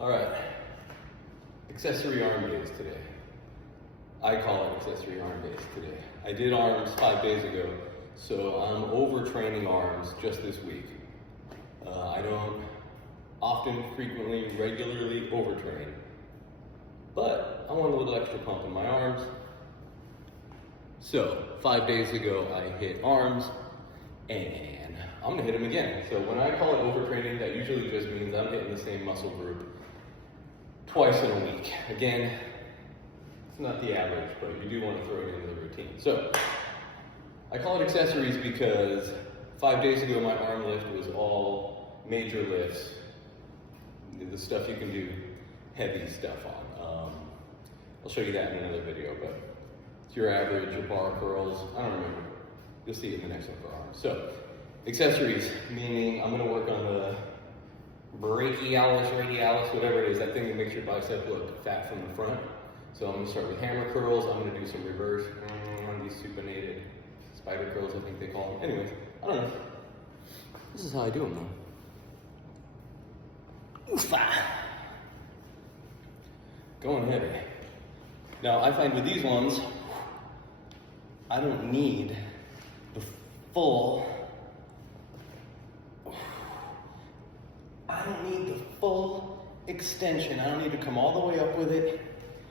All right, accessory arm days today. I call it accessory arm days today. I did arms 5 days ago, so I'm overtraining arms just this week. I don't often, frequently, regularly overtrain, but I want a little extra pump in my arms. So 5 days ago, I hit arms, and I'm gonna hit them again. So when I call it overtraining, that usually just means I'm hitting the same muscle group twice in a week. Again, it's not the average, but you do want to throw it into the routine. So I call it accessories because 5 days ago my arm lift was all major lifts, the stuff you can do heavy stuff on. I'll show you that in another video, but it's your average, your bar curls, I don't remember. You'll see it in the next one for arms. So accessories, meaning I'm gonna work on the brachialis, radialis, whatever it is, that thing that makes your bicep look fat from the front. So I'm gonna start with hammer curls. I'm gonna do some reverse, these supinated spider curls, I think they call them. Anyways, I don't know. This is how I do them though. Going heavy. Now I find with these ones, I don't need the full extension. I don't need to come all the way up with it.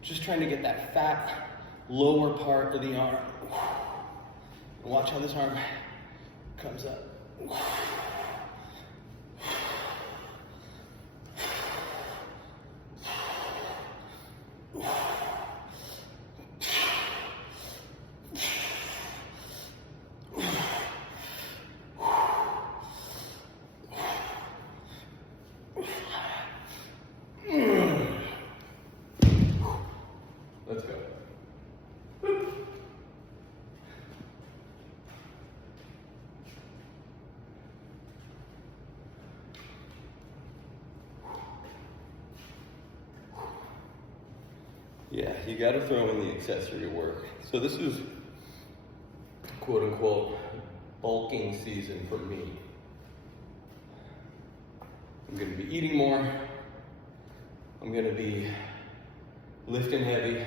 Just trying to get that fat lower part of the arm. Watch how this arm comes up. Let's go. Yeah, you got to throw in the accessory work. So this is quote unquote bulking season for me. I'm going to be eating more. I'm going to be lifting heavy.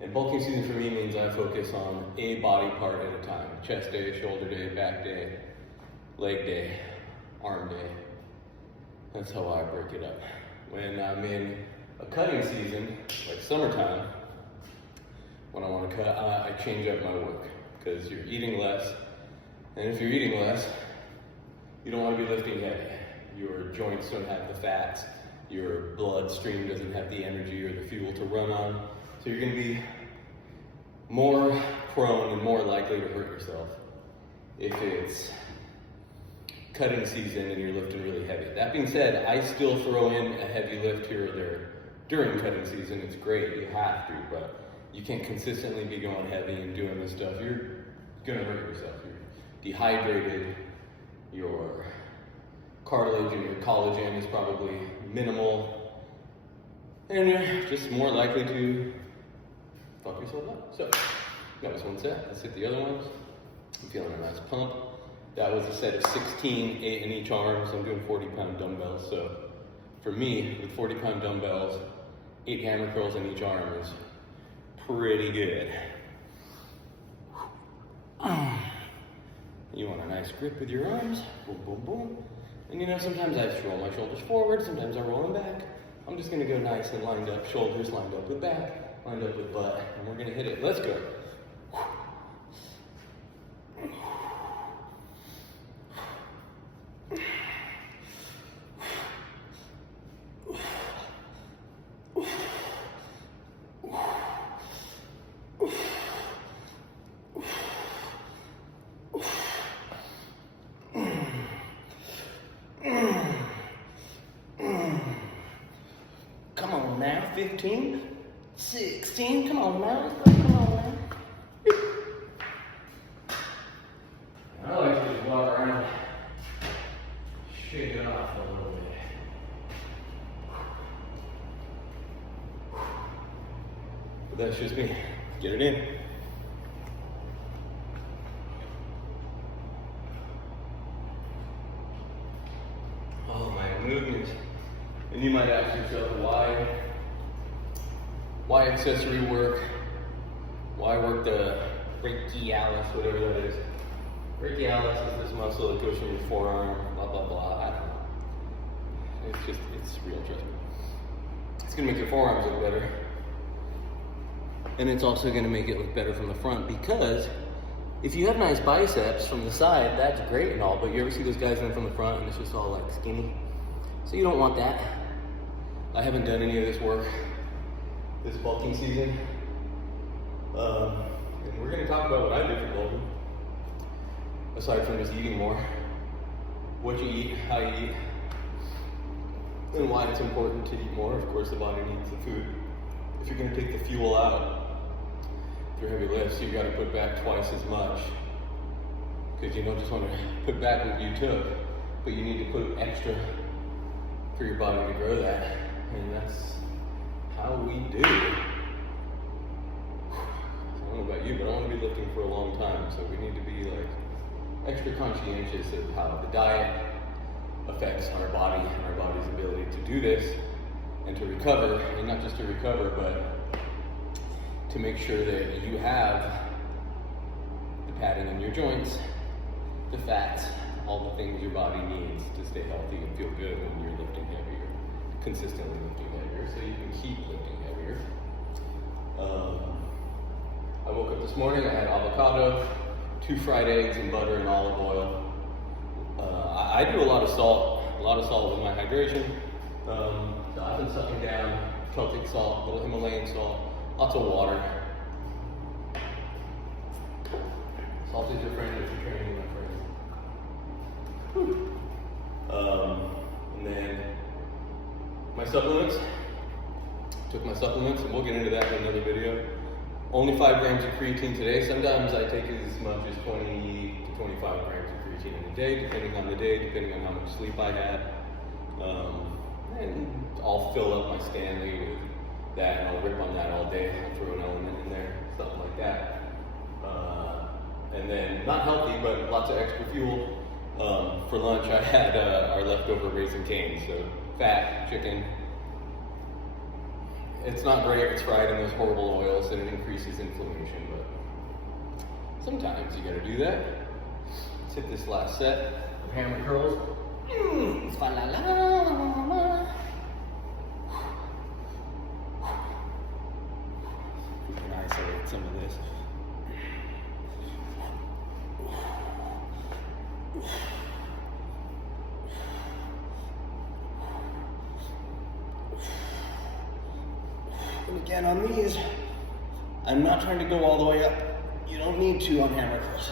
And bulking season for me means I focus on a body part at a time. Chest day, shoulder day, back day, leg day, arm day. That's how I break it up. When I'm in a cutting season, like summertime, when I want to cut, I change up my work because you're eating less. And if you're eating less, you don't want to be lifting heavy. Your joints don't have the fats. Your bloodstream doesn't have the energy or the fuel to run on. So you're going to be more prone and more likely to hurt yourself if it's cutting season and you're lifting really heavy. That being said, I still throw in a heavy lift here or there during cutting season. It's great, you have to, but you can't consistently be going heavy and doing this stuff. You're going to hurt yourself. You're dehydrated, your cartilage and your collagen is probably minimal, and you're just more likely to fuck yourself up. So, that was one set. Let's hit the other ones. I'm feeling a nice pump. That was a set of 16, 8 in each arm, so I'm doing 40-pound dumbbells. So, for me, with 40-pound dumbbells, 8 hammer curls in each arm is pretty good. You want a nice grip with your arms. Boom, boom, boom. And you know, sometimes I just roll my shoulders forward, sometimes I roll them back. I'm just gonna go nice and lined up, shoulders lined up with back, lined up with butt, and we're gonna hit it. Let's go. Come on now, 15, 16, come on now, come on now. I like to just walk around, shake it off a little bit. But that's just me. Get it in. Oh, my movement And you might ask yourself, why accessory work? Why work the brachialis, whatever that is? Brachialis is this muscle that goes from your forearm, blah, blah, blah. I don't know. It's real, trust me. It's gonna make your forearms look better. And it's also gonna make it look better from the front, because if you have nice biceps from the side, that's great and all, but you ever see those guys in from the front and it's just all like skinny? So you don't want that. I haven't done any of this work this bulking season. And we're gonna talk about what I do for bulking. Aside from just eating more, what you eat, how you eat, and why it's important to eat more. Of course, the body needs the food. If you're gonna take the fuel out through heavy lifts, you've got to put back twice as much, because you don't just want to put back what you took, but you need to put extra for your body to grow that, and that's how we do. I don't know about you, but I want to be lifting for a long time, so we need to be like extra conscientious of how the diet affects our body and our body's ability to do this and to recover, and not just to recover, but to make sure that you have the padding in your joints, the fats, all the things your body needs to stay healthy and feel good when you're lifting heavier, consistently lifting heavier, so you can keep lifting heavier. I woke up this morning, I had avocado, 2 fried eggs and butter and olive oil. I do a lot of salt with my hydration. So I've been sucking down Celtic salt, little Himalayan salt, lots of water. Salt is your friend if you're training, my friend. And then my supplements. Took my supplements, and we'll get into that in another video. Only 5 grams of creatine today. Sometimes I take as much as 20 to 25 grams of creatine in a day, depending on the day, depending on how much sleep I had. And I'll fill up my Stanley with that, and I'll rip on that all day. I'll throw an element in there, something like that. And then, not healthy, but lots of extra fuel. For lunch, I had our leftover Raising Cane's, so fat, chicken. It's not great, it's fried in those horrible oils, and it increases inflammation, but sometimes you gotta do that. Let's hit this last set of hammer curls. We can isolate some of this. And again, on these, I'm not trying to go all the way up. You don't need to on hammer curls.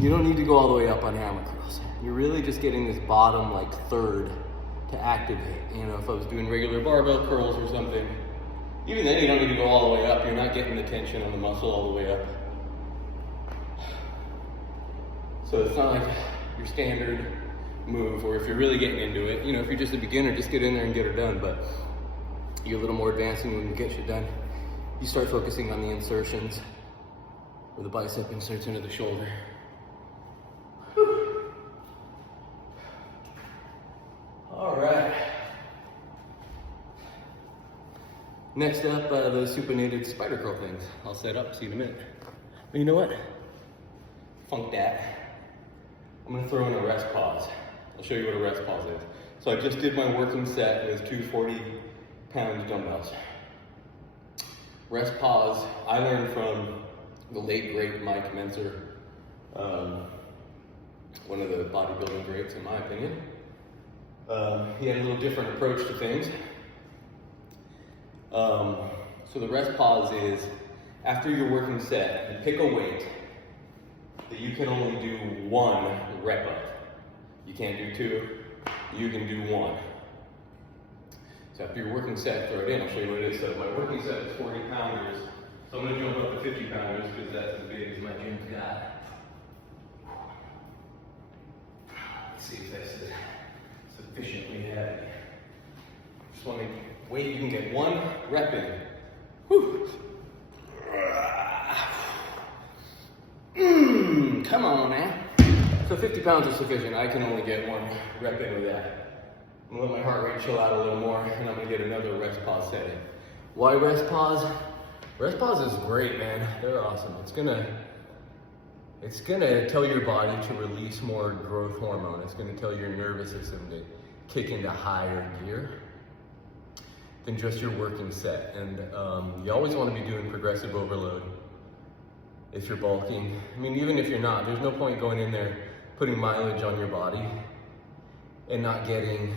You don't need to go all the way up on hammer curls. You're really just getting this bottom like third to activate. You know, if I was doing regular barbell curls or something, even then you don't need to go all the way up. You're not getting the tension on the muscle all the way up. So it's not like your standard move, or if you're really getting into it, you know, if you're just a beginner, just get in there and get her done. But you're a little more advanced, and when you get shit done, you start focusing on the insertions, where the bicep inserts into the shoulder. All right. Next up, those supinated spider curl things. I'll set up, see you in a minute. But you know what? Funk that. I'm gonna throw in a rest pause. I'll show you what a rest pause is. So I just did my working set with 2 40-pound dumbbells. Rest pause, I learned from the late great Mike Menzer, one of the bodybuilding greats in my opinion. He had a little different approach to things. So the rest pause is, after your working set, you pick a weight that you can only do 1 rep of. You can't do 2, you can do 1. So after your working set, throw it in. I'll show you what it is. So my working set is 40 pounders. So I'm gonna jump up to 50 pounders because that's as big as my gym's got. Let's see if that's sufficiently heavy. Just want to wait, you can get 1 rep in. Whew. come on now. So 50 pounds is sufficient. I can only get 1 rep in with that. I'm gonna let my heart rate chill out a little more, and I'm gonna get another rest pause setting. Why rest pause? Rest pause is great, man. They're awesome. It's gonna tell your body to release more growth hormone. It's gonna tell your nervous system to kick into higher gear than just your working set. And you always wanna be doing progressive overload if you're bulking. I mean, even if you're not, there's no point going in there, putting mileage on your body and not getting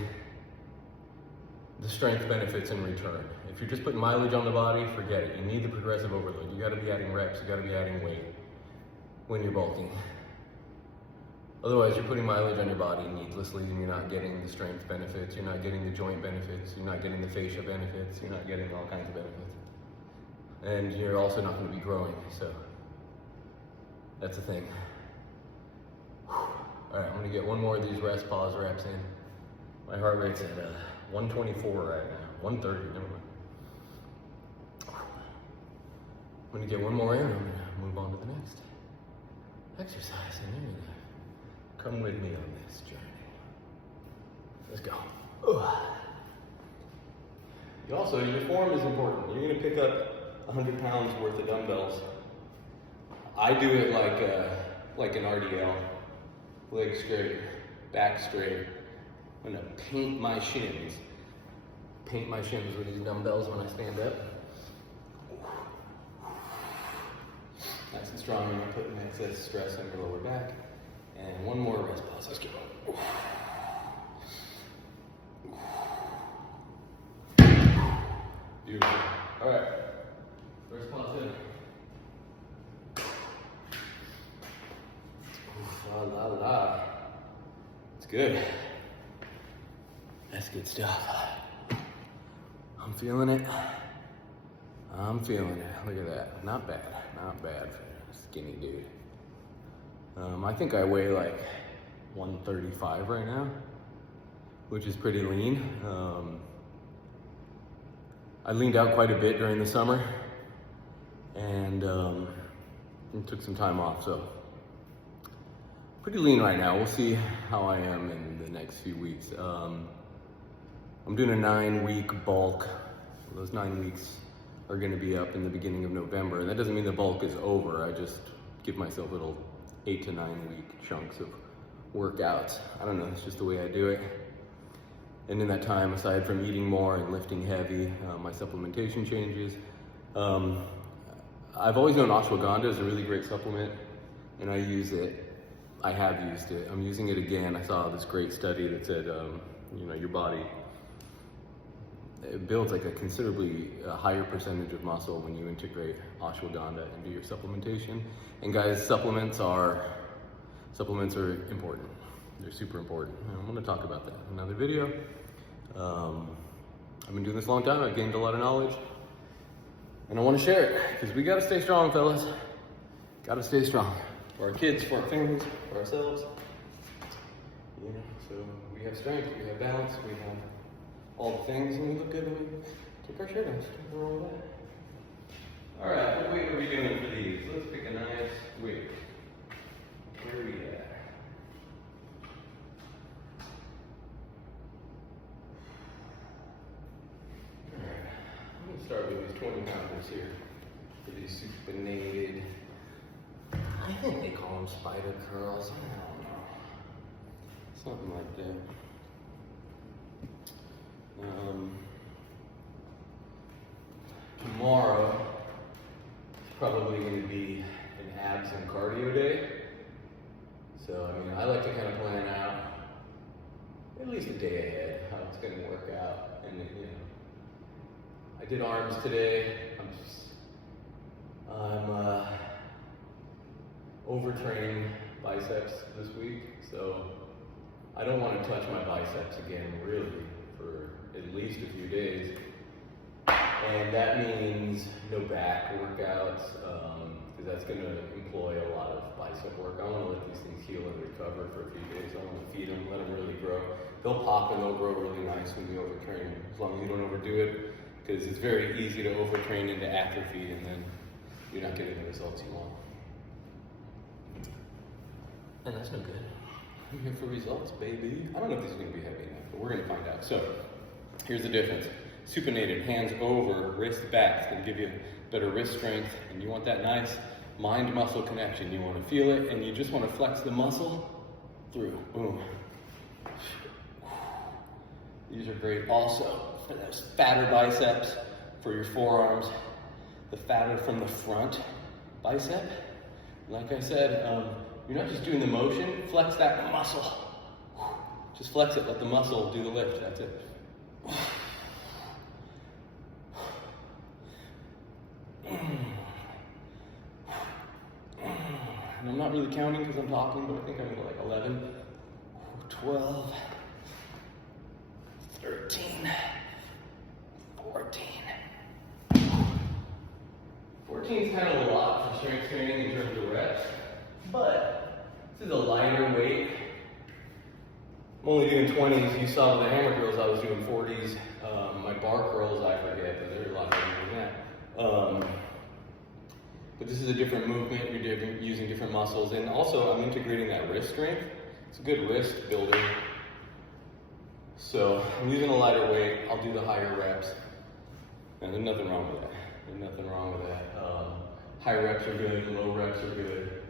the strength benefits in return. If you're just putting mileage on the body, forget it. You need the progressive overload. You gotta be adding reps, you gotta be adding weight when you're bulking. Otherwise, you're putting mileage on your body needlessly, and you're not getting the strength benefits, you're not getting the joint benefits, you're not getting the fascia benefits, you're not getting all kinds of benefits. And you're also not gonna be growing, so that's the thing. All right, I'm gonna get 1 more of these rest pause reps in. My heart rate's at 124 right now, 130, never mind. I'm gonna get 1 more in, I'm gonna move on to the next exercise, and you're gonna come with me on this journey. Let's go. Your form is important. You're gonna pick up 100 pounds worth of dumbbells. I do it like an RDL. Legs straight, back straight. I'm gonna paint my shins with these dumbbells when I stand up. Nice and strong, you're not putting excess stress on your lower back. And 1 more rest pause, let's go. Beautiful. All right, rest pause in. La la la. It's good. That's good stuff. I'm feeling it. Look at that. Not bad for a skinny dude. I think I weigh like 135 right now, which is pretty lean. I leaned out quite a bit during the summer and took some time off, so pretty lean right now. We'll see how I am in the next few weeks. I'm doing a 9-week bulk. Those 9 weeks are gonna be up in the beginning of November, and that doesn't mean the bulk is over. I just give myself little 8 to 9 week chunks of workouts. I don't know, it's just the way I do it. And in that time, aside from eating more and lifting heavy, my supplementation changes. I've always known ashwagandha is a really great supplement, and I use it. I have used it. I'm using it again. I saw this great study that said, your body, it builds like a considerably higher percentage of muscle when you integrate ashwagandha into your supplementation. And guys, supplements are important. They're super important. And I'm gonna talk about that in another video. I've been doing this a long time. I've gained a lot of knowledge, and I wanna share it, because we gotta stay strong, fellas. Gotta stay strong. For our kids, for our families, for ourselves. So we have strength, we have balance, we have all the things, and we look good when we take our shirt off. Nothing wrong with that. All right, what weight are we doing for these? Let's pick a nice weight. Where are we at? All right, I'm gonna start with these 20 pounders here. For these supinated, I think they call them spider curls. I don't know. Something like that. Tomorrow is probably going to be an abs and cardio day. So, I like to kind of plan out at least a day ahead how it's going to work out. And, I did arms today. I'm overtraining biceps this week, so I don't want to touch my biceps again, really, for at least a few days. And that means no back workouts, because that's going to employ a lot of bicep work. I want to let these things heal and recover for a few days. I want to feed them, let them really grow. They'll pop and they'll grow really nice when you overtrain them, as long as you don't overdo it, because it's very easy to overtrain into atrophy, and then you're not getting the results you want. And that's no good. I'm here for results, baby. I don't know if this is gonna be heavy enough, but we're gonna find out. So, here's the difference. Supinated, hands over, wrist back. It's gonna give you better wrist strength, and you want that nice mind-muscle connection. You wanna feel it, and you just wanna flex the muscle through, boom. These are great also for those fatter biceps, for your forearms, the fatter from the front bicep. Like I said, you're not just doing the motion, flex that muscle. Just flex it, let the muscle do the lift, that's it. And I'm not really counting because I'm talking, but I think I'm at like 11, 12, 13, 14. 14 is kind of a lot for strength training in terms of reps, but this is a lighter weight. I'm only doing 20s. You saw the hammer drills, I was doing 40s. My bar curls, I forget, but they're a lot heavier than that. But this is a different movement, you're using different muscles, and also I'm integrating that wrist strength. It's a good wrist builder. So I'm using a lighter weight, I'll do the higher reps, and there's nothing wrong with that. There's nothing wrong with that. High reps are good, low reps are good.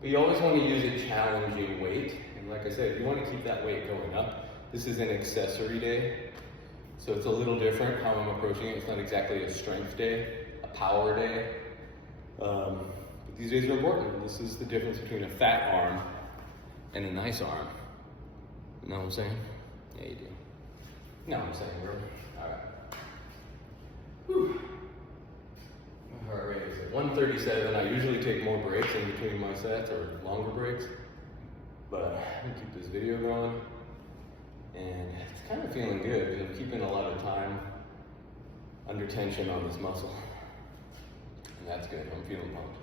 But you always want to use a challenging weight. And like I said, you want to keep that weight going up. This is an accessory day. So it's a little different how I'm approaching it. It's not exactly a strength day, a power day. But these days are important. This is the difference between a fat arm and a nice arm. You know what I'm saying? Yeah, you do. You know what I'm saying, bro. All right. Whew. My heart rate is at 137. I usually take more breaks in between my sets, or longer breaks. But I'm gonna keep this video going. And it's kind of feeling good because I'm keeping a lot of time under tension on this muscle. And that's good. I'm feeling pumped.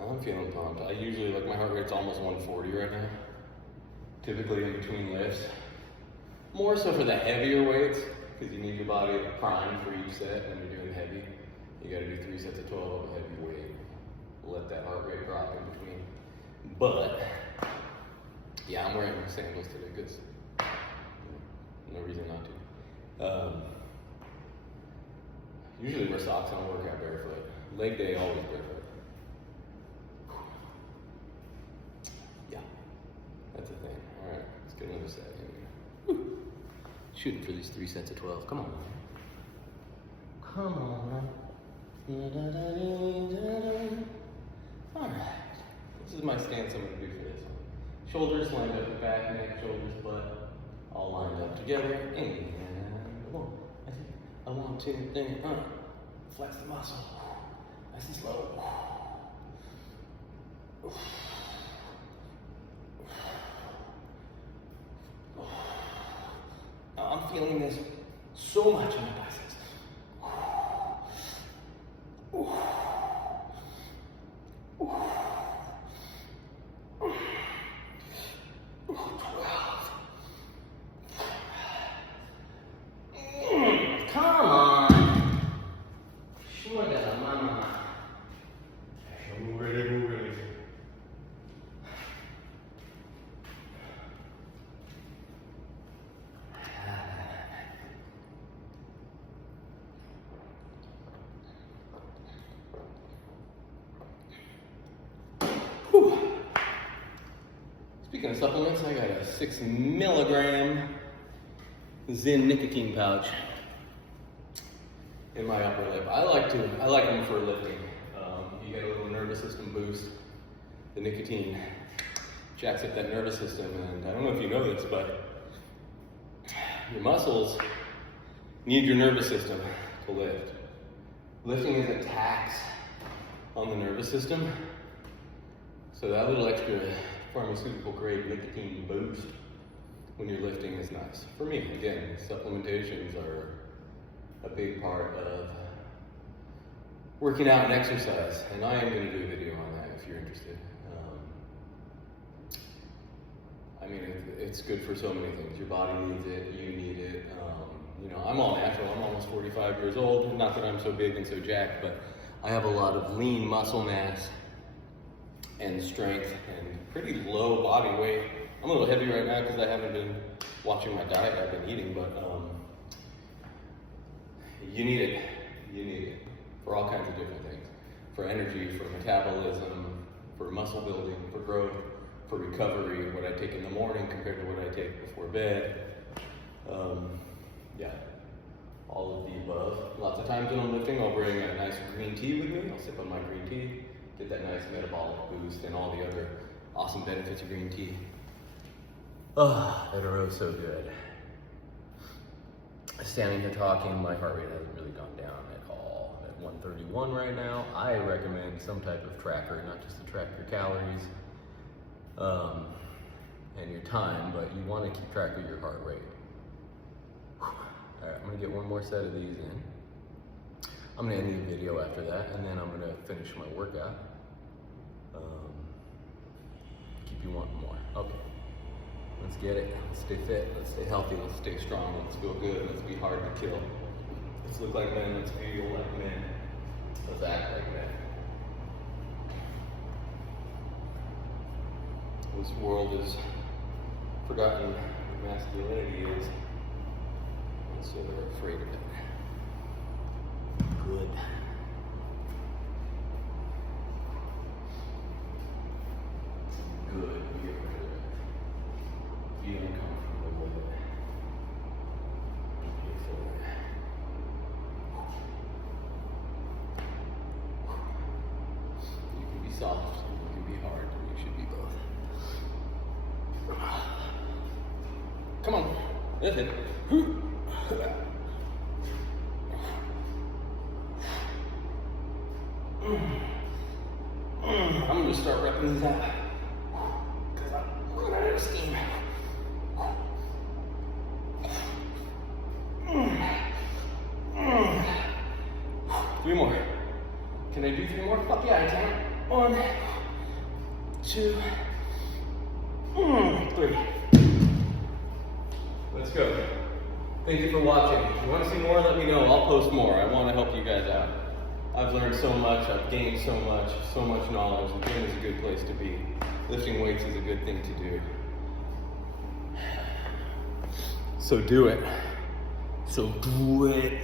I'm feeling pumped. I usually, like, my heart rate's almost 140 right now. Typically in between lifts. More so for the heavier weights, because you need your body to prime for each set when you're doing heavy. You gotta do 3 sets of 12 of a heavy weight. Let that heart rate drop in between. But, yeah, I'm wearing sandals today because no reason not to. Usually wear socks and I'll work out barefoot. Leg day, always barefoot. Yeah, that's a thing. All right, let's get another set in here. Shooting for these 3 sets of 12. Come on, man. Come on. All right. This is my stance I'm going to do for this one. Shoulders lined up at back, neck, shoulders, butt, all lined up together. And 1, 2, 3. Flex the muscle. Nice and slow. I'm feeling this so much in my biceps. 12. Come on. Sugar mama. Move it, move it. Whew. Speaking of supplements, I got a 6 milligram Zen nicotine pouch in my upper lip. I like them for lifting. You get a little nervous system boost. The nicotine jacks up that nervous system, and I don't know if you know this, but your muscles need your nervous system to lift. Lifting is a tax on the nervous system, so that little extra pharmaceutical grade nicotine boost when you're lifting is nice. For me, again, supplementations are a big part of working out and exercise, and I am going to do a video on that if you're interested. I mean, it's good for so many things. Your body needs it, you need it. You know, I'm all natural. I'm almost 45 years old. Not that I'm so big and so jacked, but I have a lot of lean muscle mass and strength and pretty low body weight. I'm a little heavy right now because I haven't been watching my diet. I've been eating, but you need it. You need it for all kinds of different things. For energy, for metabolism, for muscle building, for growth, for recovery, what I take in the morning compared to what I take before bed. Yeah, all of the above. Lots of times when I'm lifting, I'll bring a nice green tea with me. I'll sip on my green tea, get that nice metabolic boost and all the other awesome benefits of green tea. That are so good. Standing here talking, my heart rate hasn't really gone down at all. At 131 right now. I recommend some type of tracker, not just to track your calories and your time, but you want to keep track of your heart rate. All right, I'm gonna get one more set of these in. I'm gonna end the video after that, and then I'm gonna finish my workout. Keep you wanting more. Okay, let's get it. Let's stay fit, let's stay healthy, let's stay strong, let's feel good, let's be hard to kill. Let's look like men, let's feel like men. Let's act like men. This world has forgotten what masculinity is. So they're afraid of it. Good. Good. Be afraid of it. Be uncomfortable with it. Be afraid of it. You can be soft, you can be hard, you should be both. Come on. That's it. I'm gonna start repping these out because I'm running out of steam. 3 more. Can I do 3 more? Fuck yeah, I can. 1, 2, 3. Let's go. Thank you for watching. If you want to see more, let me know. I'll post more. I want to help you guys out. I've learned so much. I've gained so much knowledge. The gym is a good place to be. Lifting weights is a good thing to do. So do it. So do it.